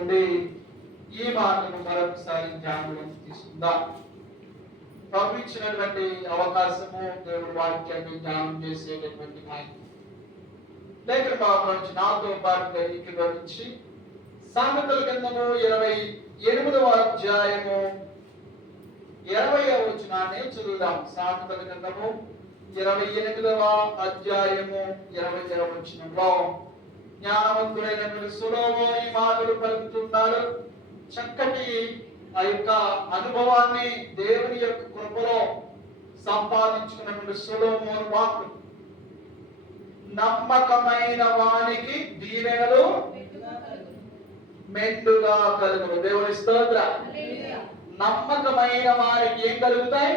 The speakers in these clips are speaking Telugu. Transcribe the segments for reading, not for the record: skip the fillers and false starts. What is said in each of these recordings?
నుండి ఈ మాటను మరొకసారి ధ్యానంలోకి తీసుకుందాం. ప్రభు ఇచ్చినటువంటి అవకాశము దేవుడి వాక్యాన్ని ధ్యానం చేసేటటువంటి మాకు లేఖన భాగం నుంచి నాతో పాటుగా ఏకీభవించి సామెతల గ్రంథము 28వ అధ్యాయము 20వ వచనాన్ని చదువుదాం. సామెతల గ్రంథము 28వ అధ్యాయము 20వ వచనంలో జ్ఞానవంతుడైనటువంటి సొలొమోను ఈ మాటలు పలుకుతున్నాడు. చక్కటి ఆ యొక్క అనుభవాన్ని దేవుని యొక్క కృపలో సంపాదించుకున్నటువంటి సొలొమోను వాక్కు, నమ్మకమైన వానికి దీవెనలు మెండుగా కలుగును. దేవుని స్తోత్రం. నమ్మకమైన వారికి ఏం కలుగుతాయి?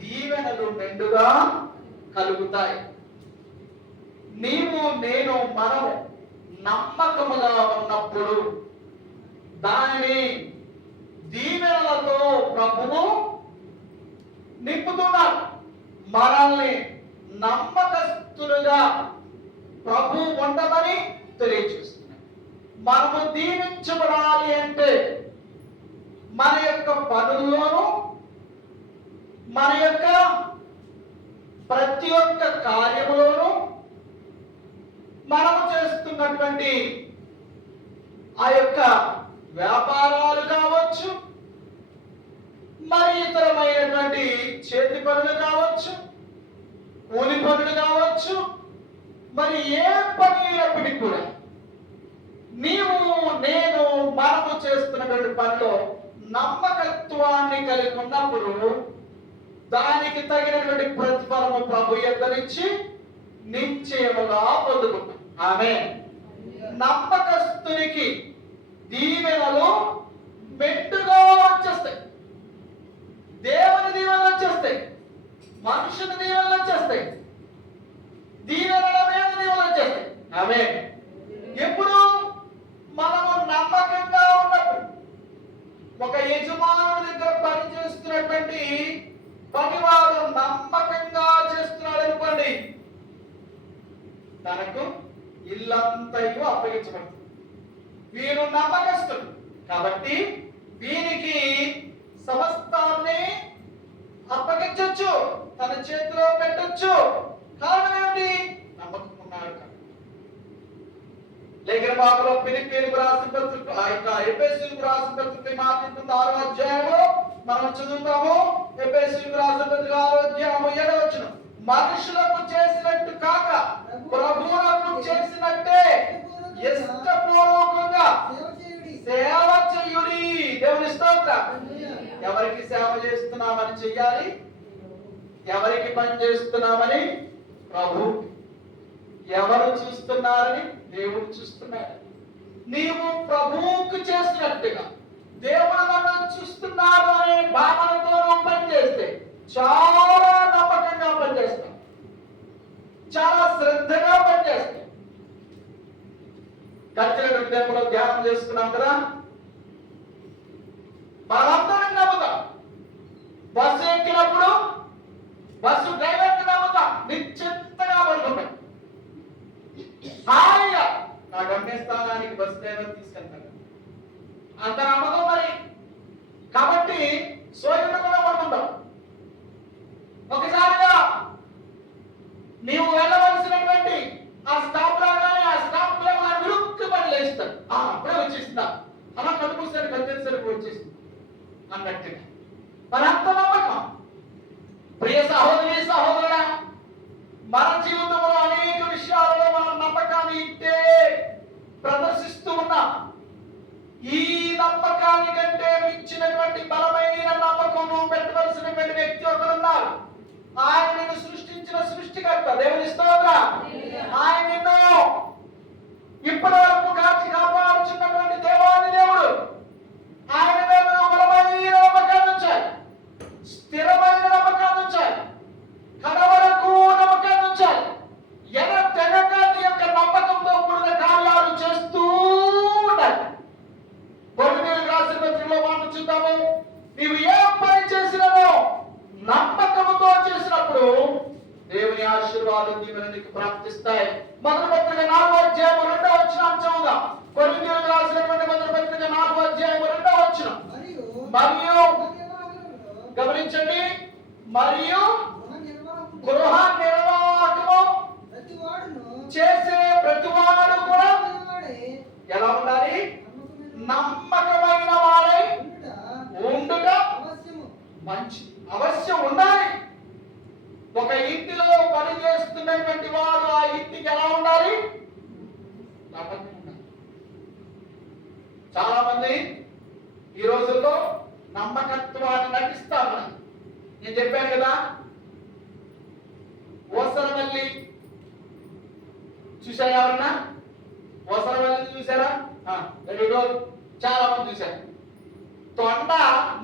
దీవెనలు మెండుగా కలుగుతాయి. నీవు నేను మనము నమ్మకముగా ఉన్నప్పుడు దానిని దీవెనలతో ప్రభువు నింపుతున్నారు. మనల్ని నమ్మకస్తులుగా ప్రభు ఉండమని తెలియజేస్తున్నారు. మనము దీవించబడాలి అంటే మన యొక్క పనుల్లోనూ మన యొక్క ప్రతి ఒక్క కార్యములోనూ మనము చేస్తున్నటువంటి ఆ యొక్క వ్యాపారాలు కావచ్చు, మరి ఇతరమైనటువంటి చేతి పనులు కావచ్చు, కూలి పనులు కావచ్చు, మరి ఏ పని అయినప్పటికీ కూడా నీవు నేను మనము చేస్తున్నటువంటి పనిలో నమ్మకత్వాన్ని కలిగి ఉన్నప్పుడు దానికి తగినటువంటి ప్రతిఫలము ప్రభు యొద్ద నుంచి నిశ్చయముగా పొందుకుంటాం. ఆమేన్. నమ్మకస్తునికి దీవెనలు మెండుగా వచ్చేస్తాయి. దేవుని దీవెనలు వచ్చేస్తాయి, మనుషుని దీవెనలు వచ్చేస్తాయి, దీవెనల మీద దీవెనలు వచ్చేస్తాయి. ఆమేన్. ఎప్పుడు మనము నమ్మకంగా ఉన్నప్పుడు, ఒక యజమానుడి దగ్గర పని చేస్తున్నటువంటి పనివాడు నమ్మకంగా చేస్తున్నాడు అనుకోండి, తనకు ఇల్లంతయు అప్పగించబడుతుంది. వీరు నమ్మకస్తుడు కాబట్టి వీరికి సమస్తాన్ని అప్పగించొచ్చు, తన చేతిలో పెట్టొచ్చు. కారణం ఏమిటి? నమ్మకం ఉన్నాడు. లేఖన భాగంలో ఫిలిప్పీయులకు రాసిన పత్రిక, ఆ యొక్క ఎఫెసీయులకు రాసిన పత్రిక మాట్లాడుతుంది 6వ అధ్యాయంలో మనం చదువుతాము. ఎఫెసీయులకు రాసిన పత్రిక 6వ అధ్యాయము 7వ వచనం, మనుషులకు చేసినట్టు కాక ప్రభువులకు చేసినట్టే ఇష్టపూర్వకంగా సేవ చేయుడి. దేవుని స్తోత్రం. ఎవరికి సేవ చేస్తున్నామని చెయ్యాలి? ఎవరికి పని చేస్తున్నామని? ప్రభు. ఎవరు చూస్తున్నారని? దేవుడు చూస్తున్నాడు. నీవు ప్రభువుకు చేసినట్టుగా దేవుడు నన్ను చూస్తున్నాడు అనే భావనతో నువ్వు పనిచేస్తే చాలా నమ్మకంగా పనిచేస్తాం, చాలా శ్రద్ధగా పనిచేస్తాం. గడిచిన విషయంలో ధ్యానం చేసుకున్నాం కదా, మనందరం నమ్ముతాం. బస్సు ఎక్కినప్పుడు బస్సు డ్రైవర్ని నమ్ముతాం, నిశ్చింతగా పడుకుంటాం. హాయిగా నా గమ్యస్థానానికి బస్సు డ్రైవర్ తీసుకెళ్తాడు అంత నమ్మకం మరి. కాబట్టి సోదరుడు కూడా పడుకుంటాం. ఒకసారిగా నీవు వెళ్ళవలసినటువంటి ఆ స్టాప్ లాగానే ఆ స్టాప్ లో విరుక్కు పని లేస్తాడు. అప్పుడే వచ్చేసిందా, అలా కలుపుస్తాడు, కలిపేసరికి వచ్చేసింది అన్నట్టుగా మరి అంత నమ్మకం. ప్రియ సహోదరి సహోదరుడా, మన జీవితంలో అనేక విషయాలలో మనం నమ్మకాన్ని ఇట్టే ప్రదర్శిస్తూ ఉన్నాం. ఈ నమ్మకాన్ని కంటే మించినటువంటి బలమైన నమ్మకం నువ్వు పెట్టవలసినటువంటి వ్యక్తి ఒకరున్నారు. ఆయన నిన్ను సృష్టించిన సృష్టికర్త. దేవుని స్తోత్రం. ఆయన నిన్ను ఇప్పటి వరకు కాచి కాపాడుచున్నటువంటి దేవాది దేవుడు. ఆయన మీద బలమైన నమ్మకాన్ని ఉంచాలి, స్థిరమైన నమ్మకాన్ని ఉంచాలి, కడవరకు నమ్మకాన్ని ఉంచాలి. తెగక నీ యొక్క నమ్మకంతో కూడిన కార్యాలు చేస్తూ ఉండాలి. కొరింథీయులకు రాసిన పత్రికలో మనం చూద్దాము. నీవు ఏ పని చేసినావో నమ్మకముతో చేసినప్పుడు దేవుని ఆశీర్వాదం నీకు ప్రాప్తిస్తాయి. మొదటి పత్రిక 4వ అధ్యాయం 2వ వచనం చదువుదాం. కొరింథీయులకు రాసినటువంటి మొదటి వచ్చిన మరియు గమనించండి, మరియు గృహ నిర్వాహకము చేసే ప్రతివాడు కూడా ఎలా ఉండాలి? నమ్మకమైన వాడై ఉండుట మంచిది. అవశ్యం ఉండాలి. ఒక ఇంటిలో పని చేస్తున్నటువంటి వాడు ఆ ఇంటికి ఎలా ఉండాలి? నమ్మకం ఉండాలి. చాలా మంది ఈ రోజుల్లో నమ్మకత్వాన్ని నటిస్తారు. నేను చెప్పాను కదా, ఓసరవల్లి చూసారా? ఎవరన్నా ఓసరవల్లి చూసారా? చాలా మంది చూశారు. తొండ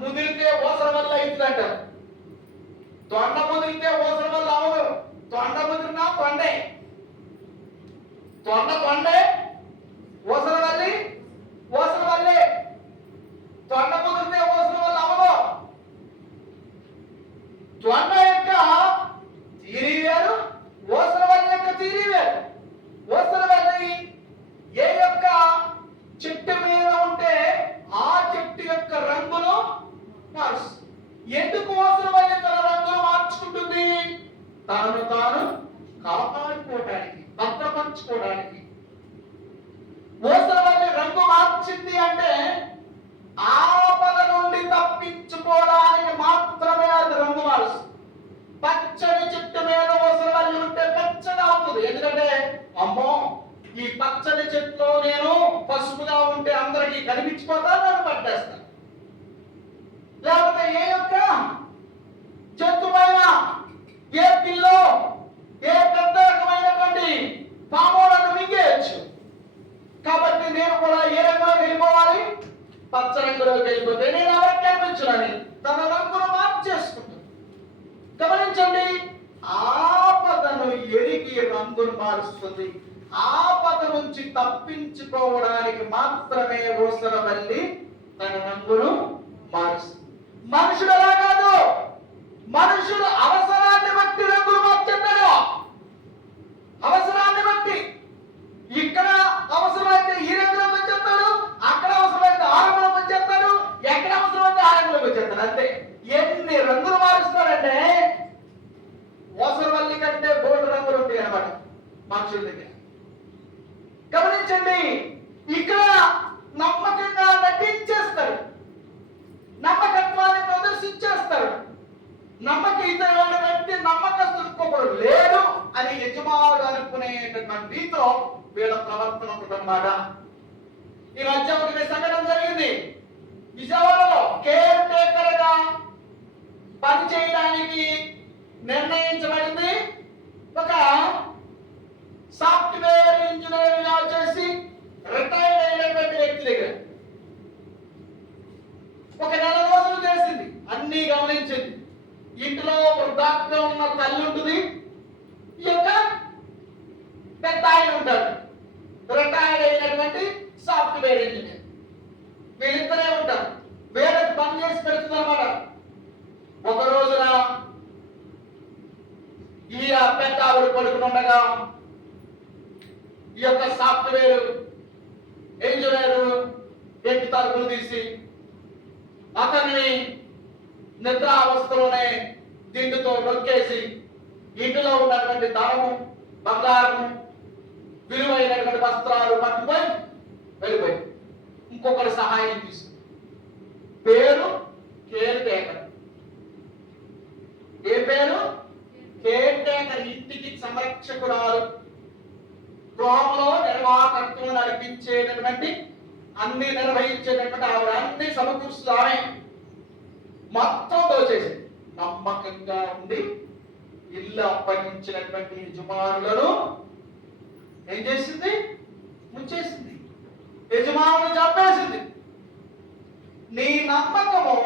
ముదిరితే ఓసరవల్లి అవుతుంది అంటారు. తొండ ముదిరితే ఓసరవల్లి అవ్వదు. తొండ ముదిరినా తొండే, తొండే, ఓసరవల్లి ఓసరవల్లి. తొండ ముదిరితే ఓసరవల్లి అవ్వదు. తొండ యొక్క తీరి వేరు, ఓసరవల్లి యొక్క తీరి వేరు. ఓసరవల్లి ఏ యొక్క చెట్టు మీద ఉంటే ఆ చెట్టు యొక్క రంగును మారుస్తుంది. ఎందుకు ఓసరవల్లి తన రంగును మార్చుకుంటుంది? తనను తాను కాపాడుకోవడానికి, భద్రపరచుకోవడానికి. ఓసరవల్లి రంగు మార్చింది అంటే ఆపద నుండి తప్పించుకోవడానికి మాత్రమే అది రంగు మారుస్తుంది. పచ్చని చెట్టు మీద ఓసరవల్లి ఉంటే పచ్చగా అవుతుంది. ఎందుకంటే అమ్మో, ఈ పచ్చని చెట్టులో నేను పసుపుగా ఉంటే అందరికీ కనిపించిపోతా, నన్ను పట్టేస్తాను. లేకపోతే ఏ యొక్క జంతువైనా, ఏ పిల్లో, ఏ పెద్ద రకమైనటువంటి పామోలను మింగేయచ్చు. కాబట్టి నేను కూడా ఏ రంగులో వెళ్ళిపోవాలి? పచ్చ రంగులోకి వెళ్ళిపోతే నేను ఎవరికి కనిపించాలని తన రంగును మార్చేసుకుంటాను. గమనించండి, ఆపదను ఎరిగి రంగును మారుస్తుంది. ఆపద నుంచి తప్పించుకోవడానికి మాత్రమే ఓసరవల్లి తన రంగును మారుస్తుంది. మనుషుడు అలా కాదు. మనుషుడు అవసరాన్ని బట్టి రంగులు మార్చుతాడు. అవసరాన్ని బట్టి ఇక్కడ అవసరమైతే ఈ రంగులోకి వచ్చేస్తాడు, అక్కడ అవసరమైతే ఆ రంగులోకి వచ్చేస్తాడు, ఎక్కడ అవసరమైతే ఆ రంగులోకి వచ్చేస్తాడు. అంతే. ఎన్ని రంగులు మారుస్తాడంటే ఓసరవల్లి కంటే బోల్డ్ రంగులు ఉంటాయి అన్నమాట మనుషుల దగ్గర. గమనించండి, ఇక్కడ నమ్మకంగా నటించేస్తాడు, నమ్మకత్వాన్ని ప్రదర్శించేస్తాడు. నమ్మకమైన వ్యక్తి నమ్మకస్తుడు లేడు అని యజమానుడు అనుకునేటటువంటి రీతిలో వీళ్ళ ప్రవర్తన ఉంటుందన్నమాట. ఈ మధ్య ఒక సంఘటన జరిగింది. విజయవాడలో కేర్ టేకర్ గా పని చేయడానికి నిర్ణయించబడింది ఒక సాఫ్ట్వేర్ ఇంజనీర్ గా చేసి రిటైర్ అయినటువంటి వ్యక్తి దగ్గర. ఒక నెల రోజులు చేసింది, అన్ని గమనించింది. ఇంట్లో వృద్ధాప్యంగా ఉన్న తల్లి ఉంటుంది, ఈ యొక్క పెద్ద ఆయన ఉంటాడు, రిటైర్ అయినటువంటి సాఫ్ట్వేర్ ఇంజనీర్. వీళ్ళిద్దరే ఉంటారు. వేరే పని చేసి పెడుతుంది అన్నమాట. ఒక రోజున ఈ పెద్ద ఆవిడ పడుకునుండగా ఈ యొక్క సాఫ్ట్వేర్ ఇంజనీర్ ఎట్టి తలుపులు తీసి అతన్ని నిద్రావస్థలోనే దిండుతో నొక్కేసి ఇంటిలో ఉన్నటువంటి ధనము, బంగారము, విలువైనటువంటి వస్త్రాలు పట్టుకొని వెళ్ళిపోయి ఇంకొకరి సహాయం తీసుకు. పేరు కేర్ టేకర్. ఏ పేరు? Caretaker. ఇంటికి సంరక్షకురాలు, గృహంలో నిర్వాహకత్వం నడిపించేటటువంటి, అన్ని నిర్వహించేటటువంటి ఆవిడ అన్ని సమకూరుస్తూ ఆమె మొత్తం దోచేసింది. నమ్మకంగా ఉండి ఇల్లు అప్పగించినటువంటి యజమానులను ఏం చేసింది? ముంచేసింది. యజమానులు చంపేసింది. నీ నమ్మకము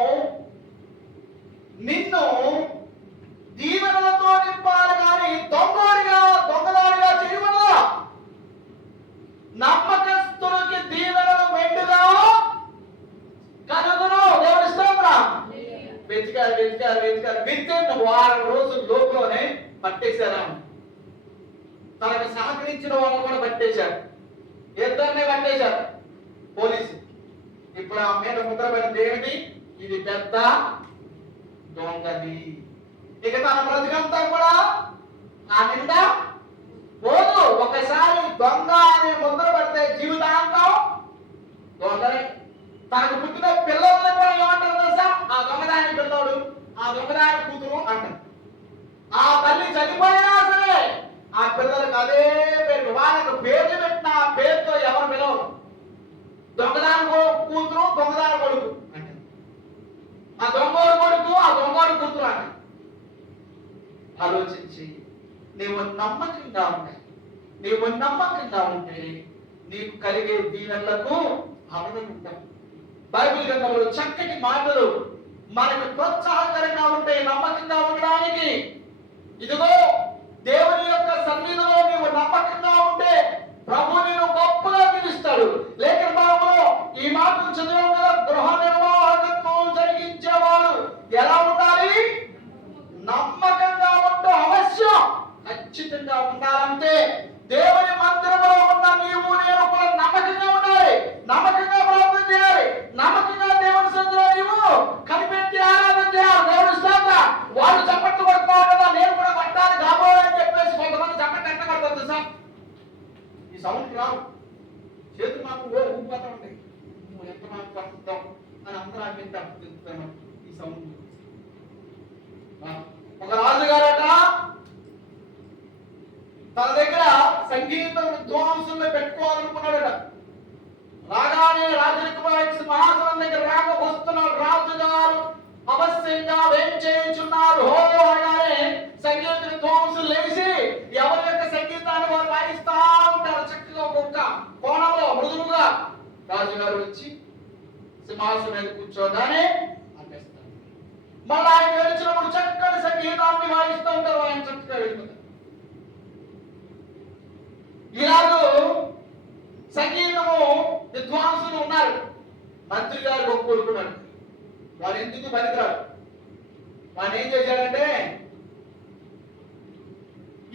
నిన్ను దీవెనలతో నింపాలి కానీ దొంగదారిగా చేయమన్నా. నమ్మకస్తులకి దీవెనలు మెండుగా కలుగును. దేవుని స్తోత్రం. వెతికారు. విత్తిన వారం రోజుల లోపులోనే పట్టేశారా. తనకు సహకరించిన వాళ్ళు కూడా పట్టేశారు. ఇద్దరిని పట్టేశారు పోలీసు. ఈ ఇప్పుడు ఆ మీద ముద్రపడిన దేవుని ఇది పెద్ద దొంగది. ఇక తన బ్రతికంతా కూడా ఆ నింద పోదు. ఒకసారి దొంగ అనే ముద్ర పడితే జీవితాంతం దొంగనే. తనకు పుట్టిన పిల్లల్ని కూడా ఏమంటారు తెలుసా? ఆ దొంగదాని పిల్లోడు, ఆ దొంగదాని కూతురు అంటారు. ఆ తల్లి చనిపోయినా సరే ఆ పిల్లలకు అదే పేరు, వాళ్ళకు పేర్లు పెట్టిన ఆ పేరుతో ఎవరు పిలవరు. దొంగదాని కూతురు, దొంగదాని కొడుకు అంటారు. ఆ దొంగోడు కొడుకు, ఆ దొంగోడు కూతురు అంటారు. ఆలోచించి నీవు నమ్మకంగా ఉండాలి. నీవు నమ్మకంగా ఉంటే నీకు కలిగే దీవెనలకు అవధం ఉంటాం. బైబిల్ గ్రంథంలో చక్కటి మాటలు మనకు ప్రోత్సాహకరంగా ఉంటాయి నమ్మకంగా ఉండడానికి. ఇదిగో దేవుని యొక్క సన్నిధిలో నీవు నమ్మకంగా ఉంటే ప్రభు నేను గొప్పగా దీవిస్తాడు. లేఖన భాగంలో ఈ మాటలు చదివాం కదా, గృహ నిర్వాహకత్వం జరిగించేవాడు ఎలా ఉండాలి? నమ్మకంగా ఉంటూ అవశ్యం ఖచ్చితంగా ఉండాలంటే దేవుని మందిరంలో ఉన్న నీవు నేను కూడా నమ్మకంగా ఉండాలి. నమ్మకంగా ప్రార్థన చేయాలి. నమ్మకంగా దేవుని సన్నిధిలో నీవు కనిపెట్టి ఆరాధన చేయాలి. దేవుని స్తోత్ర. వాళ్ళు చప్పట్లు కొడుతున్నారు కదా, నేను కూడా కొట్టాలి కాబోయని చెప్పేసి కొంతమంది చప్పట్లు ఎట్ట కొడతారు తెలుసా? ఈ సౌండ్ రావు, చేతులు మాకు ఊపిపోతా ఉంటాయి. నువ్వు ఎంత మాకు పడుతుందాం అని అందరూ అర్థిస్తాను ఈ సౌండ్. ఒక రాజుగారట తన దగ్గర సంగీత విద్వాంసుల్ని పెట్టుకోవాలనుకున్నాడట. రాగానే రాజకుమారి మహాసనం దగ్గర వస్తున్నాడు. రాజుగారు అవశ్యంగా ఏం చేయించున్నారు హో అనగానే సంగీత విద్వాంసులు లేచి ఎవరి యొక్క సంగీతాన్ని వారు వాయిస్తా ఉంటారు. చక్కగా ఒక్కొక్క కోణంలో మృదువుగా రాజుగారు వచ్చి సింహాసనం మీద కూర్చోగానే అంటేస్తారు. మళ్ళీ ఆయన వెళ్ళినప్పుడు చక్కని సంగీతాన్ని వాయిస్తూ ఉంటారు. ఆయన చక్కగా వెళ్ళిపోతారు. ఇలాగూ సంగీతము విద్వాంసులు ఉన్నారు. మంత్రి గారు ఒప్పుకున్నాడు. వాడు ఎందుకు పనికిరాడు. వాడు ఏం చేశాడంటే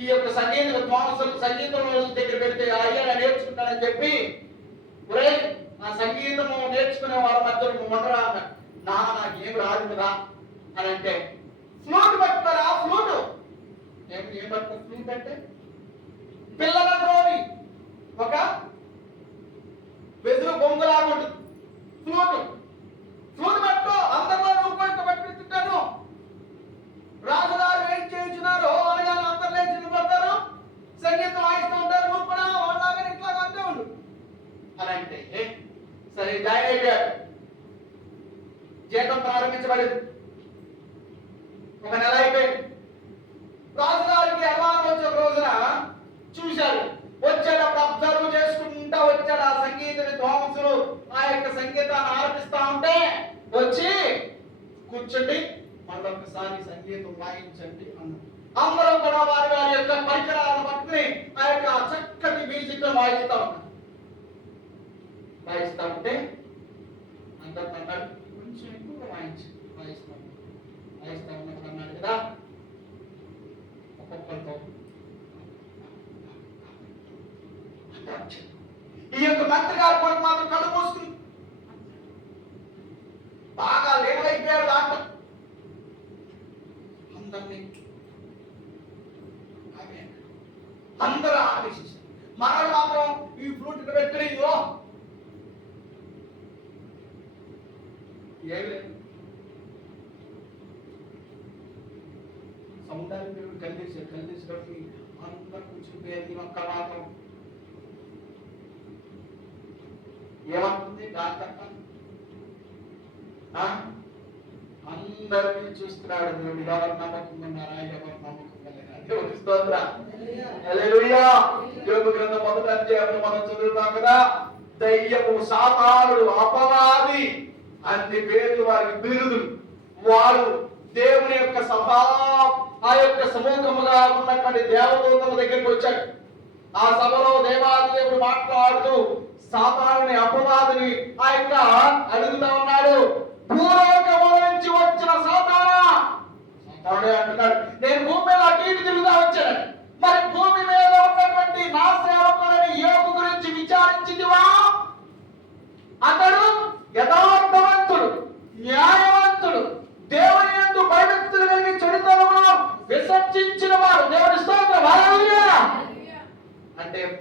ఈ యొక్క సంగీత విద్వాంసులు సంగీతం దగ్గర పెడితే అయ్యా నేర్చుకుంటానని చెప్పి ఒరే ఆ సంగీతము నేర్చుకునే వాళ్ళ మధ్యలో నువ్వు ఉండరా అన్నాడు. నాకేం రాదు కదా అని అంటే ఫ్లూట్ పట్టుతారా? ఫ్లూట్ ఏం పట్టుకో? ఫ్లూట్ అంటే పిల్లలలోని ఒక వెదురు బొంగులాగా ఉంటుంది. ఫ్లూట్ పట్టుకో, అందరిలో నువ్వు పట్టుకుంటాను. రాజుగారు ఏం చేయించున్నారు అనగానే అందరు లేచి నిలబడతారు, సంగీతం వాయిస్తూ ఉంటారు. నువ్వు కూడా వాళ్ళగా ఇట్లాగా అంతే ఉండు అని అంటే సరే జాయిన్ అయిపోయారు. జీతం ప్రారంభించబడింది. ఒక నెల అయిపోయింది. రాజుగారికి అలవాటు వచ్చిన రోజున చూశారు. వచ్చేటప్పుడు అబ్జర్వ్ చేసుకుంటా వచ్చాడు. ఆ సంగీత విద్వాంసులు ఆ యొక్క సంగీతాన్ని ఆలపిస్తా ఉంటే వచ్చి కూర్చోండి, మరొకసారి సంగీతం వాయించండి అన్నారు. అందరూ కూడా వారి వారి యొక్క పరికరాలను పట్టుకుని ఆ యొక్క చక్కటి మ్యూజిక్ వాయిస్తా ఉన్నారు. వాయిస్తా ఉంటే అందరూ అన్నాడు కొంచెం ఎక్కువగా వాయిస్తా ఉన్నప్పుడు అన్నాడు కదా ఒక్కొక్కరితో ఈ యొక్క మంత్రి గారు కొడుకు మాత్రం కళ్ళు మూసుకుని బాగా లేవైపోయారు. దాంట్లో అందరూ ఆవేశించారు. మనల్ని మాత్రం ఈ ఫ్లూట్ పెట్టుకుని ఇదిగో ఏమి లేదు సముదాయం కలిసేటప్పుడు అందరూ కూర్చుంటే ఒక్క మాత్రం ఏమంటుంది దాని తప్ప అందరినీ చూస్తున్నాడు. దేవుడు ఎవరు నమ్మకం ఉన్నారా, ఎవరు నమ్మకం లేరా? దేవుడి స్తోత్ర. హల్లెలూయా. యోబు గ్రంథం 1వ అధ్యాయంలో మనం చదువుతాం కదా, దయ్యము, సాతానుడు, అపవాది అన్ని పేర్లు వారికి బిరుదులు. వారు దేవుని యొక్క సభా ఆ యొక్క సమూహముగా ఉన్నటువంటి దేవదూతల దగ్గరికి వచ్చాడు. ఆ సభలో దేవాదేవుడు మాట్లాడుతూ సాతానుని, అపవాదిని ఆ యొక్క అడుగుతా ఉన్నాడు. భూలోకముల నుంచి వచ్చిన సాతానా, సాతానుడే అంటున్నాడు నేను భూమి మీద అటు ఇటు తిరుగుతా వచ్చాను. మరి భూమి మీద ఉన్నటువంటి నా సేవకులని యోబు గురించి విచారించితివా? అతడు యథా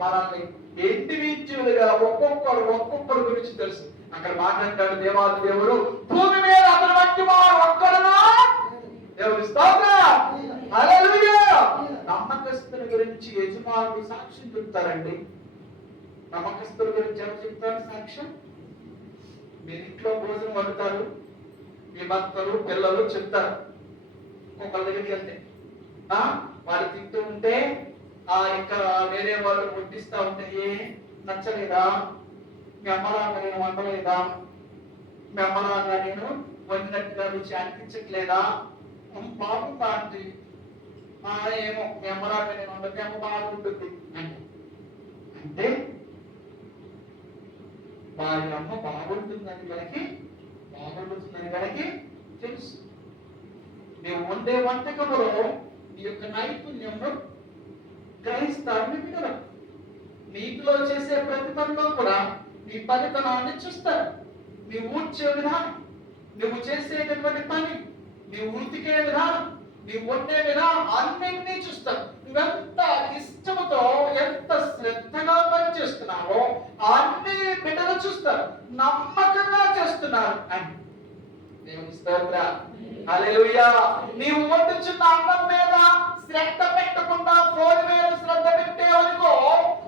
మనల్ని ఇండివిజువల్గా ఒక్కొక్కరు గురించి తెలుసు. అక్కడ మాట్లాడతాడు దేవాది దేవుడు, భూమి మీద అతని వంటి వాడు ఒక్కడునా? దేవుడి స్తోత్రం, హల్లెలూయా. నమ్మకస్తుల గురించి యజమానులు సాక్ష్యం చెప్తారండి. నమ్మకస్తుల గురించి ఎవరు చెప్తారు సాక్ష్యం? మీరు ఇంట్లో భోజనం వండుతారు, మీ భర్తలు పిల్లలు చెప్తారు. ఒకళ్ళ దగ్గరికి వెళ్తే వాళ్ళు తింటూ ఉంటే ఇంకా వేరే వాళ్ళు వడ్డిస్తా ఉంటే నచ్చలేదా? మీ అమ్మలాగా నేను వండలేదా? మీ అమ్మలాగా నేను వండినట్టుగా రుచి అనిపించట్లేదా? బాగుందా అంటే ఏమో మీ అమ్మలాగా నేను వండితే అమ్మ బాగుంటుంది అంటే వారి అమ్మ బాగుంటుందని కనుక తెలుసు. నువ్వు వండే వంటకములో నీ యొక్క నైపుణ్యము గ్రహిస్తారని వినరు. నీటిలో చేసే ప్రతి పనిలో కూడా నీ పనితనాన్ని చూస్తారు. నీవు ఊడ్చే విధానం, నువ్వు చేసేటటువంటి పని, నీవు ఉతికే విధానం, నీవు వండే విధానం అన్నింటినీ చూస్తారు. నువ్వెంత ఇష్టముతో ఎంత శ్రద్ధగా పనిచేస్తున్నావో అన్ని బిడ్డలు చూస్తారు. నమ్మకంగా చేస్తున్నారు అని దేవుని స్తోత్రం, హల్లెలూయా. నీవు వండుచున్న అన్నం మీద శ్రద్ధ పెట్టకుండా ఫోన్ మీద శ్రద్ధ పెట్టేవనుకో,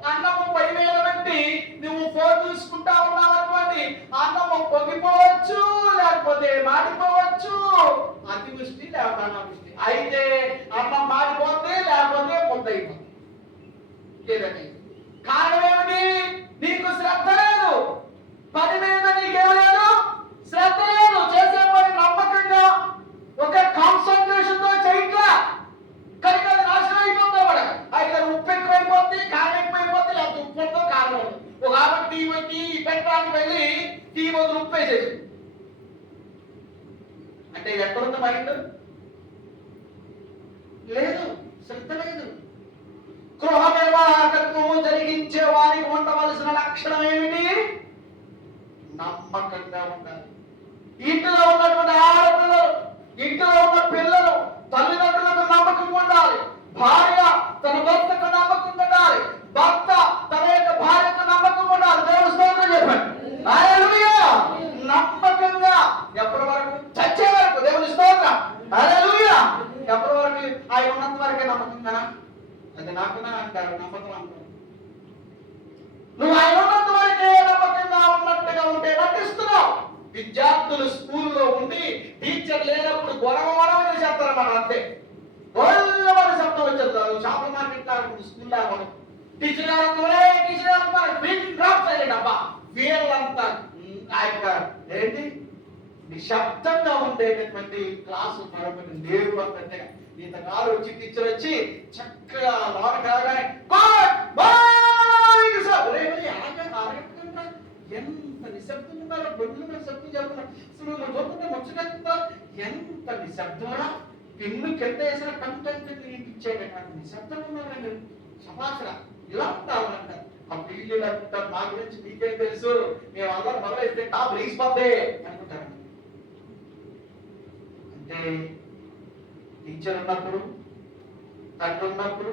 అన్నము పై మీద పెట్టి నువ్వు ఫోన్ చూసుకుంటా ఉన్నావు అనుకోండి, అన్నము పొగిపోవచ్చు, లేకపోతే మాడిపోవచ్చు. అతివృష్టి లేకపోతే అనావృష్టి అయితే అన్నం మాడిపోతే లేకపోతే ముద్దయిపోతుంది. లేదండి, కారణం ఏమిటి? నీకు శ్రద్ధ లేదు, పని మీద నీకేం లేదు, శ్రద్ధ లేదు. చేసే పని నమ్మకంగా ఒక కాన్సన్ట్రేషన్ తో చేయట్లా, కనుక అది నాశనం అయిపోతావు. అయితే ఉప్పు ఎక్కువైపోతే, కారం ఎక్కువైపోతే, లేకపోతే ఉప్పుతో కారం ఉండదు. ఒక ఆమె టీ పెట్టడానికి వెళ్ళి టీ వదిలి ఉప్పు వేసేసి అంటే ఎక్కడుంది మైండ్? లేదు, శ్రద్ధ లేదు. గృహ నిర్వాహకత్వము జరిగించే వారికి ఉండవలసిన లక్షణం ఏమిటి? నమ్మకంగా ఉండాలి. ఇంటిలో ఉన్నటువంటి ఆడపిల్లలు, ఇంటిలో ఉన్న పిల్లలు తల్లిదండ్రులకు నమ్మకం ఉండాలి. భార్య తన భర్తకు నమ్మకం ఉండాలి. భర్త తన యొక్క భార్యకు నమ్మకం ఉండాలి. దేవుని స్తోత్రం చెప్పండి, హల్లెలూయా. నమ్మకంగా ఎప్పటి వరకు? చచ్చే వరకు. దేవుని స్తోత్రం, హల్లెలూయా. ఎప్పటి వరకు? ఆయన ఉన్నంత వరకే నమ్మకంగా. అది నాకున్నా అంటారు, నమ్మకం అంటారు. నువ్వు ఆయన ఉన్నంత వరకే నమ్మకంగా ఉన్నట్టుగా ఉంటే నటిస్తున్నావు. విద్యార్థులు స్కూల్లో ఉండి టీచర్ లేనప్పుడు గొడవ చేసేస్తారన్నమాట. అంతే, గొడవ శబ్దం వచ్చేస్తారు. షాపింగ్ మార్కెట్ లాగా స్కూల్ లాగా టీచర్ గారు వీళ్ళంతా ఏంటి నిశ్శబ్దంగా ఉండేటటువంటి క్లాసు మరొకటి లేవు అన్నట్టుగా. ఇంతకాలం వచ్చి టీచర్ వచ్చి చక్కగా లోనకి రాగానే ఎంత నిశ్శబ్దం ఉన్నారో, బొడ్లు మీద శబ్దం చేస్తున్నారు. అసలు చూస్తుంటే ముచ్చటెత్తుతా. ఎంత నిశ్శబ్దమా! పెన్ను కింద వేసిన కంటెంట్ ఇచ్చేటటువంటి నిశ్శబ్దం ఉన్నారండి. సమాచారం ఇలా ఉంటామంట. ఆ పిల్లలు అంటారు, మా గురించి మీకేం తెలుసు, మేము అందరం మొదలైతే టాప్ లేచిపోద్దే అనుకుంటారు. అంటే టీచర్ ఉన్నప్పుడు, తండ్రి ఉన్నప్పుడు,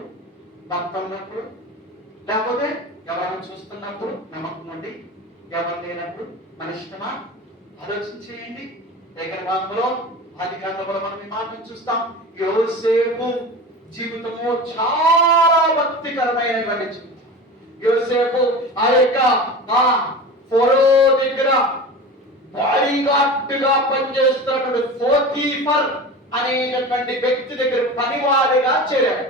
భర్త ఉన్నప్పుడు, లేకపోతే ఎవరైనా చూస్తున్నప్పుడు నమ్మకం ఉండి, ఎవరు లేనప్పుడు మన ఇష్టమా? ఆలోచన చేయండి. దగ్గర భాగంలో ఆదికాండంలో మనం ఈ మాటను చూస్తాం. యోసేపు జీవితము చాలా భక్తికరమైనటువంటి జీవితం. యోసేపు ఆ యొక్క ఫరో దగ్గర బాడీ గార్డ్ గా పనిచేస్తున్నటువంటి పోతీఫర్ అనేటటువంటి వ్యక్తి దగ్గర పనివాడిగా చేరాడు.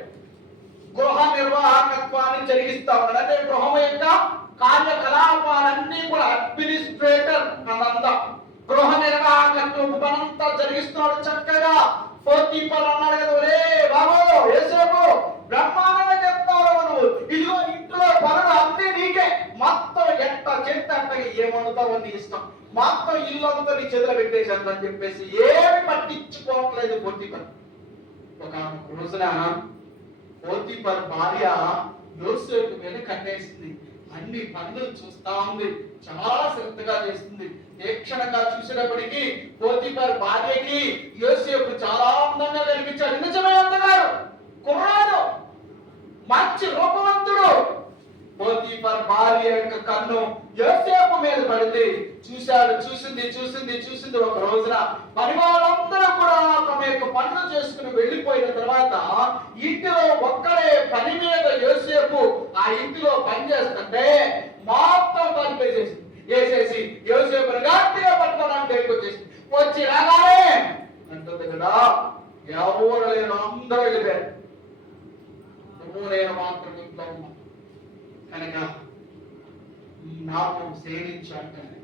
గృహ నిర్వాహకత్వాన్ని జరిగిస్తా ఉన్నాడు. అంటే గృహం యొక్క కార్యకలాపాలన్నీ కూడా అడ్మినిస్ట్రేటర్ అనంతా గృహ నిర్వాహకత్వం పనంతా జరిగిస్తున్నాడు చక్కగా. పోతీఫర్ అన్నాడు కదా, ఒరే బాబు యోసేపు, బ్రహ్మాండంగా చెప్తావు నువ్వు, ఇదిగో ఇంట్లో పనులు అన్నీ నీకే, మొత్తం ఎంత చెత్త అంటే ఏమవుతావో నీ ఇష్టం, మొత్తం ఇల్లంతా నీ చేతులు పెట్టేశాను అని చెప్పేసి ఏమి పట్టించుకోవట్లేదు పోతీఫర్. ఒక రోజున పోతీఫర్ భార్య యోసేపు మీద కట్టేసింది. అన్ని పనులు చూస్తా ఉంది, చాలా శ్రద్ధగా చేస్తుంది. తీక్షణంగా చూసినప్పటికీ పోతీఫర్ భార్యకి యోసేపు చాలా అందంగా కనిపించాడు. నిజమే అందగాడు, కుర్రాడు, మంచి రూపవంతుడు. పోతీఫర్ భార్య యొక్క కన్ను యోసేపు మీద పడింది. చూసింది. ఒక రోజున పని వాళ్ళందరూ కూడా తమ యొక్క పనులు చేసుకుని వెళ్ళిపోయిన తర్వాత ఇంటిలో ఒక్కడే పని మీద యోసేపు ఆ ఇంటిలో పని చేస్తుంటే మొత్తం వేసేసి యోసేపుని గట్టిగా పట్టుకోవడానికి దగ్గరికి వచ్చి రాగానే అంటుంది కదా, ఎవరు లేరు, అందరూ వెళ్ళిపోయారు, నువ్వు నేను మాత్రం ఇంట్లో ఉన్నా కనుక నాకు సేవించు అంటాను.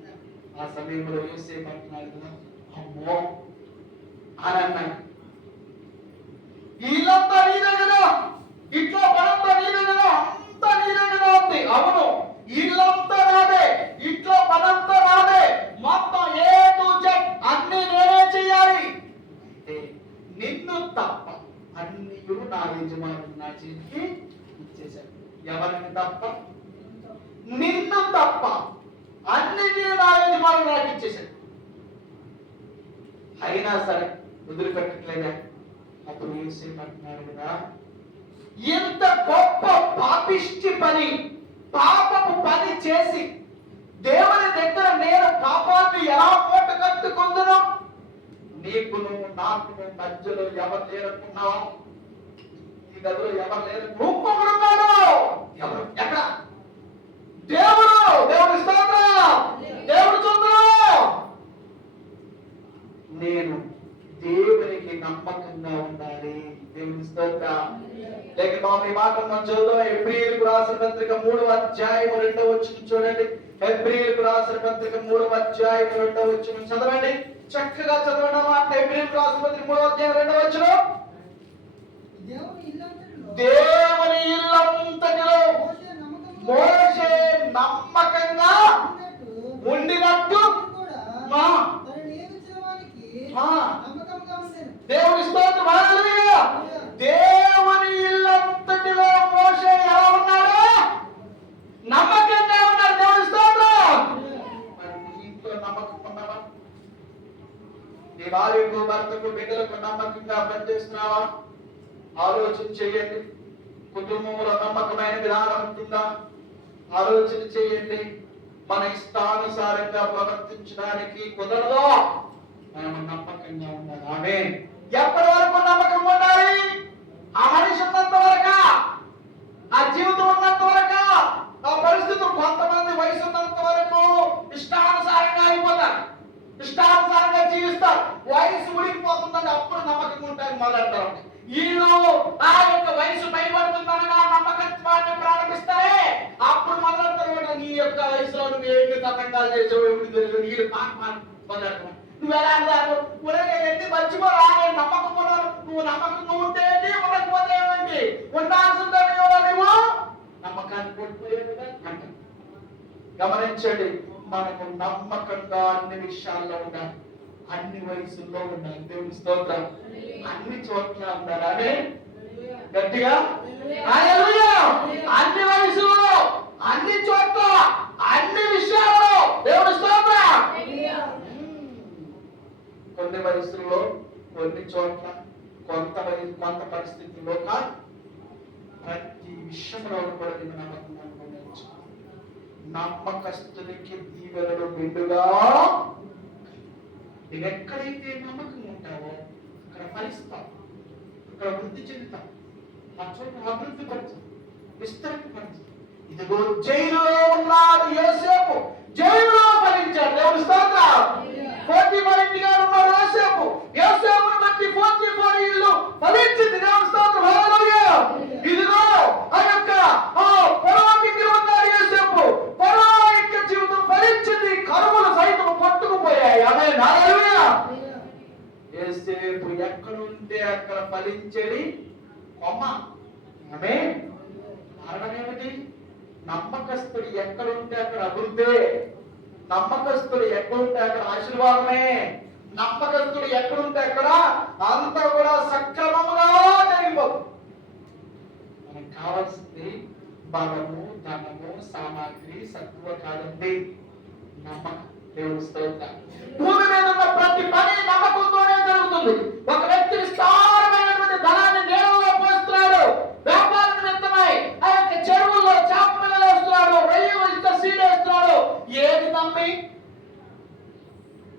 ఆ సమయంలో యోసేపు అంటున్నాడు కదా, అమ్మో అని అన్నాడు, ఇల్లంతా నీదే కదా, ఇంట్లో పనంతా నీదే కదా, అంతా నీదే కదా ఉంది. అవును, ఇల్లంతా నాదే, ఇంట్లో పనంతా నాదే, మొత్తం ఏ టు జెడ్ అన్ని నేనే చెయ్యాలి. అంటే నిన్ను తప్ప అన్ని నా యజమానుడు నా చేతికి ఇచ్చేశాడు. ఎవరిని తప్ప? నిన్ను తప్ప అన్నిటినీ నా యజమానుడు నాకు ఇచ్చేశాడు. అయినా సరే వదిలిపెట్టట్లేదా? అప్పుడు యోసేపు అంటున్నాడు కదా, ఎంత గొప్ప పాపిష్టి పని, పాపపు పని చేసి దేవుని దగ్గర నేను పాపాన్ని ఎలా మూట కట్టుకుందును? నీకును నాకును మధ్యలో ఎవరు లేరనుకున్నావు? ఈ గదిలో ఎవరు లేరు, ఇంకొకరున్నాడు. ఎవరు? ఎక్కడ? దేవుడు. దేవుడి స్తోత్రం, దేవుడి స్తోత్రం. నేను దేవునికి నమ్మకంగా ఉండాలి. దేవుని స్తోత్రం. లేక మామూలు మాట మనం చదువుతాం. హెబ్రీయులకు రాసిన పత్రిక 3వ అధ్యాయం 2వ వచనం చూడండి. హెబ్రీయులకు రాసిన పత్రిక 3వ అధ్యాయం 2వ వచనం చదవండి. చక్కగా చదవండి మాట. హెబ్రీయులకు రాసిన పత్రిక 3వ అధ్యాయం 2వ వచనం. దేవుని ఇల్లంతటిలో మోషే నమ్మకంగా ఉండినట్టు దేవుని స్తోత్రం. హల్లెలూయా. దేవుని ఇల్లంతటిలో మోషే ఎలా ఉన్నాడు? నమ్మకంగా ఉన్నాడు. దేవుని స్తోత్రం. మరి నీ ఇంట్లో నమ్మకం ఉన్నావా? నీ భార్యకు, భర్తకు, బిడ్డలకు నమ్మకంగా పనిచేస్తున్నావా? ఆలోచన చేయండి. కుటుంబంలో నమ్మకమైన విధానం ఉంటుందా? ఆలోచన చేయండి. మన ఇష్టానుసారంగా ప్రవర్తించడానికి కుదరదు. మనం నమ్మకంగా ఉండాలి. ఆమేన్. ఎప్పటి వరకు నమ్మకం ఉండాలి? ఆ మనిషి ఉన్నంత వరకు, ఆ జీవితం ఉన్నంత వరకు, ఆ పరిస్థితులు, కొంతమంది వయసు ఉన్నంత వరకు ఇష్టానుసారంగా అయిపోతారు, ఇష్టానుసారంగా జీవిస్తారు. వయసు ఉడికిపోతుందని అప్పుడు నమ్మకంగా ఉంటారు మొదలెడతారు. వీళ్ళు ఆ యొక్క వయసు భయపడుతుందనగా నమ్మకత్వాన్ని ప్రారంభిస్తారే, అప్పుడు మొదలెడతారు. నీ యొక్క వయసులో నువ్వు ఏంటి తతంగాలు చేసావు, ఎప్పుడు తెలుసు, నీళ్ళు మొదలెడతారు. నువ్వు ఎలా అంటారు? ఎన్ని మర్చిపోరా, నేను నమ్మకం ఉన్నాను. నువ్వు నమ్మకంగా ఉంటే ఏంటి, ఉండకపోతే ఏమండి? ఉండాల్సిందే నువ్వు నమ్మకాన్ని కోల్పోయేదిగా అంటారు. గమనించండి, మనకు నమ్మకంగా అన్ని విషయాల్లో ఉండాలి, అన్ని వయసుల్లో ఉండాలి. దేవుని స్తోత్రం. అన్ని చోట్ల ఉండాలి. అదే గట్టిగా హల్లెలూయా. అన్ని వయసులో, అన్ని చోట్ల, అన్ని విషయాల్లో దేవుని స్తోత్రం. కొన్ని వయసుల్లో, కొన్ని చోట్ల, కొంత పరిస్థితుల్లో కాదు, ప్రతి విషయంలో కూడా నేను నమ్మకంగా ఉండవచ్చు. నమ్మకస్తునికి దీవెనలు మెండుగా. నువ్వు ఎక్కడైతే నమ్మకంగా ఉంటావో అక్కడ ఫలిస్తావు, అక్కడ వృద్ధి చెందుతావు, ఆ చోట అభివృద్ధి పరచు, విస్తరింపరచు. ఇదిగో జైలులో ఉన్నాడు యోసేపు, జైలులో ఫలించాడు. దేవుని స్తోత్రం. పోతీఫర్ ఇంటి గారు ఉన్నాడు యోసేపు, యోసేపును బట్టి పోతీఫర్ ఇల్లు ఫలించింది. దేవుని స్తోత్రం. హల్లెలూయా. ఇదిగో ఆ యొక్క పొరవాకి ఉన్నాడు యోసేపు, పొరవా యొక్క జీవితం ఫలించింది, కరువులు సైతం పట్టుకుపోయాయి. ఆమేన్. హల్లెలూయా. యోసేపు ఎక్కడుంటే అక్కడ ఫలించేది కొమ్మ. ఆమేన్. కారణం ఏమిటి? నమ్మకస్తుడు ఎక్కడుంటే అక్కడ అభివృద్ధి, నమ్మకస్తుడు ఎక్కడుంటే అక్కడ ఆశీర్వాదమే, నమ్మకస్తుడు ఎక్కడుంటే అక్కడ అంతా కూడా సక్రమంగా జరిగిపోతుంది. మనకు కావాల్సింది బలము, ధనము, సామాగ్రి, సత్వ కాదండి, నమ్మకం. దేవుని స్తోత్రం. భూమి మీద ఉన్న ప్రతి పని నమ్మకంతోనే జరుగుతుంది. ఒక వ్యక్తి విస్తారమైనటువంటి ధనాన్ని నీళ్ళలో పోస్తున్నాడు, వ్యాపార నిమిత్తమై ఆ యొక్క చెరువుల్లో చేపలు వేస్తున్నాడు.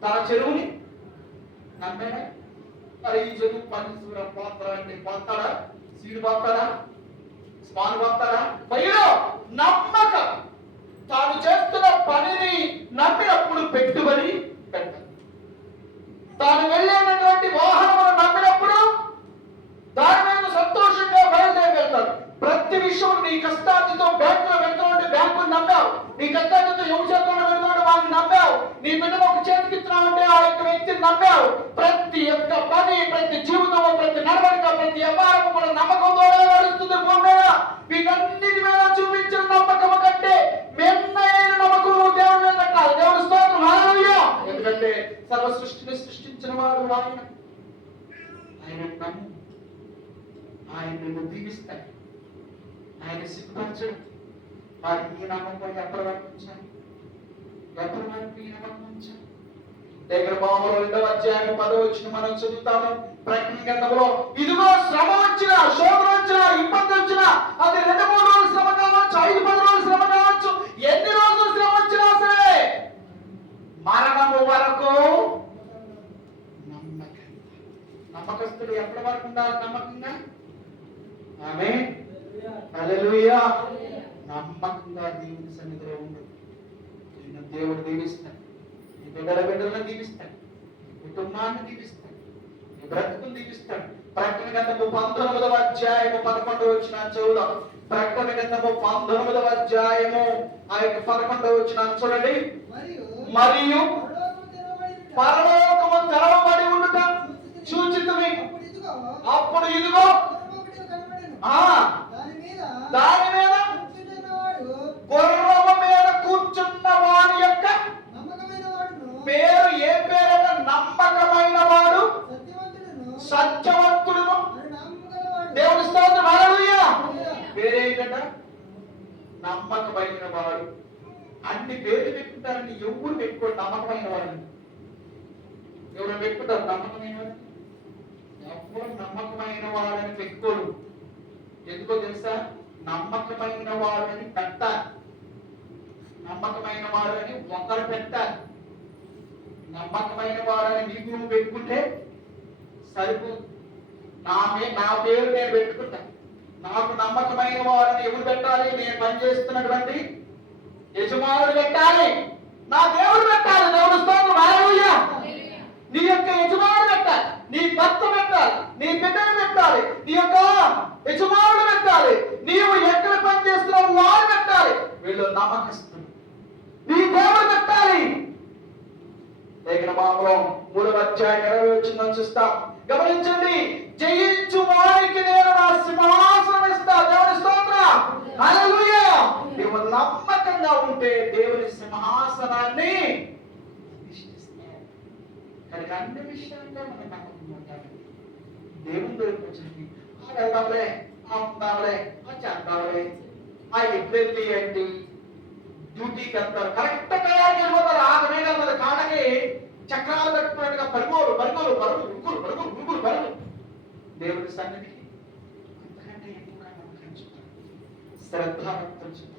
తన చెరువుని నమ్మేనా? మరి ఈ చెరువు పని పోతాడా అంటే పోతాడా? సీడు పోతాడా? స్పాన్ పోతాడా? పైలో నమ్మకం. తాను చేస్తున్న పనిని నమ్మినప్పుడు పెట్టుబడి పెట్టాలి. తాను వెళ్ళేటటువంటి వాహనమును నమ్మినప్పుడు దాని మీద సంతోషంగా బయలుదేరి వెళ్తాడు. ప్రతి విషయం నీ కష్టార్జితో బ్యాంకులో వెళ్తావు, బ్యాంకును నమ్మావు. నీ కష్టార్జితో ఎవరి చేతుల్లో వెళ్తాడు వాడిని నమ్మావు. నీ బిడ్డను ఒక చేతికి ఇస్తున్నావంటే ఆ యొక్క వ్యక్తిని నమ్మావు. ప్రతి ఒక్క పని, ప్రతి జీవితం, ప్రతి నడవడిక, ప్రతి వ్యవహారం కూడా నమ్మకంతో నడుస్తుంది భూమి మీద. వీటన్నిటి మీద చూపించిన నమ్మకం కంటే మెన్నైన నమ్మకం దేవుని మీద పెట్టాలి. దేవుని స్తోత్రం, హల్లెలూయా. ఎందుకంటే సర్వ సృష్టిని సృష్టించిన వాడు ఆయన. ఆయన నమ్ము, ఆయన నిన్ను దీవిస్తాడు, ఆయన సిద్ధపరచడు. మరి ఈ నమ్మకం ఎప్పటి వరకు ఉంచాలి? ఎప్పటి వరకు ఈ నమ్మకం ఉంచాలి? దగ్గర బాబులో 2వ అధ్యాయం 10వ వచనం మనం చదువుతాము. ప్రకటన గ్రంథంలో ఇదిగో శ్రమ వచ్చిన, శోధన వచ్చిన, ఇబ్బంది వచ్చిన, అది 2-3 రోజులు శ్రమ కావచ్చు, 5-10 రోజులు శ్రమ కావచ్చు, ఎన్ని రోజులు శ్రమ వచ్చినా సరే మరణము వరకు నమ్మకస్తుడు ఎప్పటి వరకు ఉండాలి? నమ్మకంగా. ఆమేన్, హల్లెలూయా. నమ్మకంగా దేవుని సన్నిధిలో ఉండు. నిన్ను దేవుడు దీవిస్తాడు, నీ బిడ్డలను దీవిస్తాడు, నీ కుటుంబాన్ని దీవిస్తాడు, నీ బ్రతుకుని దీవిస్తాడు. ప్రకటన గ్రంథము 19వ అధ్యాయము 11వ వచనం చదువుదాం. ప్రకటన గ్రంథము 19వ అధ్యాయము ఆ యొక్క 11వ వచనం చూడండి. మరియు పరలోకము తెరవబడి ఉండుట చూచితిమి. అప్పుడు ఇదిగో దాని మీద గుర్రము మీద కూర్చున్న వాడి యొక్క పేరు ఏ పేరట? నమ్మకమైన వాడు, సత్యవంతుడును. దేవుని స్తోత్రం, హల్లెలూయా. పేరేంటట? నమ్మకమైన వాడు. అన్ని పేర్లు పెట్టుకుంటారని ఎవరు పెట్టుకోరు. నమ్మకమైన వాడు ఎవరు పెట్టుకుంటారు? నమ్మకమైన వాడు ఎవరు నమ్మకమైన వాడని పెట్టుకోరు. ఎందుకో తెలుసా? నమ్మకమైన వాడని పెట్టాలి. నమ్మకమైన వాడని ఒకరు పెట్టాలి. నమ్మకమైన వాడని నీకు నువ్వు పెట్టుకుంటే సరిపో. నా పేరు నేను పెట్టుకుంటా. నాకు నమ్మకమైన వాడని ఎవరు పెట్టాలి? నేను పనిచేస్తున్నటువంటి యజమానుడు పెట్టాలి, నా దేవుడు పెట్టాలి. దేవుడు స్తోత్రం, హల్లెలూయా. నీ యొక్క యజమానుడు పెట్టాలి, నీ భర్త పెట్టాలి, నీ బిడ్డను పెట్టాలి, నీ యొక్క యజమానుడు పెట్టాలి, నీవు ఎక్కడ పని చేస్తున్నావు వాడు పెట్టాలి. వీళ్ళు నమ్మకస్తులు. నీ దేవుడు పెట్టాలి. లేఖన భాగంలో 3వ అధ్యాయం 20వ వచనం చూస్తాం. గమనించండి. జయించు వారికి నేను నా సింహాసనం ఇస్తా. దేవుని స్తోత్రం, హల్లెలూయా. నీవు నమ్మకంగా ఉంటే దేవుని సింహాసనాన్ని కనుక అన్ని విషయాల్లో మనం నమ్మకంగా ఉండాలి. దేవుని దగ్గరికి వచ్చింది వెళ్దాంలే, ఉందాంలే, చేద్దాంలే, ఎప్పుడైతే ఏంటి డ్యూటీకి వెళ్తారు, కరెక్ట్ టయానికి వెళ్ళిపోతారు. 6 మేఘాల కాడకి చక్రాలు పెట్టుకున్నట్టుగా పరుగులు పరుగులు పరుగులు ఉరుకులు పరుగులు ఉరుకులు పరుగులు. దేవుడి సన్నిధికి అంతకంటే ఎక్కువగా నమ్మకించుతారు, శ్రద్ధావంతులు.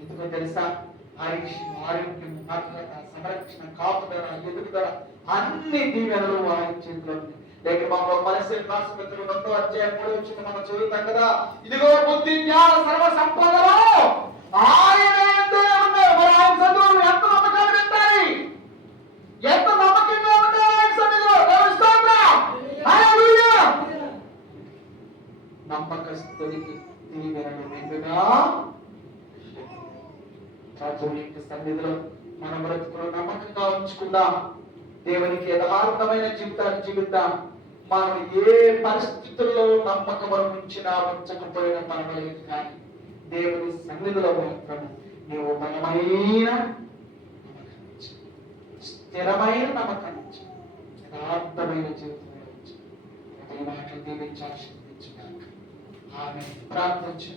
ఎందుకో తెలుసా? ఆయుష్, ఆరోగ్యం, భద్రత, సంరక్షణ, కాపుదల, ఎదుగుదల అన్ని దీవెనలు ఆయన చేతిలో ఉంది. లేక మాకు పరిస్థితి రాష్ట్రపతులు 2వ అధ్యాయం 3వ వచనం మనం చదువుతాం కదా. ఇదిగో బుద్ధి జ్ఞాన సర్వ సంపదలు ఆయన యందే ఉన్నాయి. మరి ఆయన చదువు ఎంత నమ్మకాన్ని పెట్టాలి? ఎంత నమ్మకంగా ఉండాలి ఆయన సన్నిధిలో? దేవుని స్తోత్రం, హల్లెలూయా. నమ్మకస్తునికి దీవెనలు మెండుగా దేవుని సన్నిధిలో మన బ్రతుకులో నమ్మకంగా ఉంచుకుందాం. దేవునికి యథార్థమైన జీవితాన్ని జీవిద్దాం. మనం ఏ పరిస్థితుల్లో నమ్మకం ఉంచినా ఉంచకపోయినా పర్వాలేదు, కానీ దేవుని సన్నిధిలో మాత్రం నీవు బలమైన నమ్మకం, స్థిరమైన నమ్మకం, యథార్థమైన జీవితంలో ఉంచు. ఈ మాటలు దీవించి ఆశీర్వదించుగాక. ఆమేన్. ప్రార్థించు.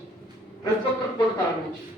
ప్రతి ఒక్కరు కూడా తాగించు.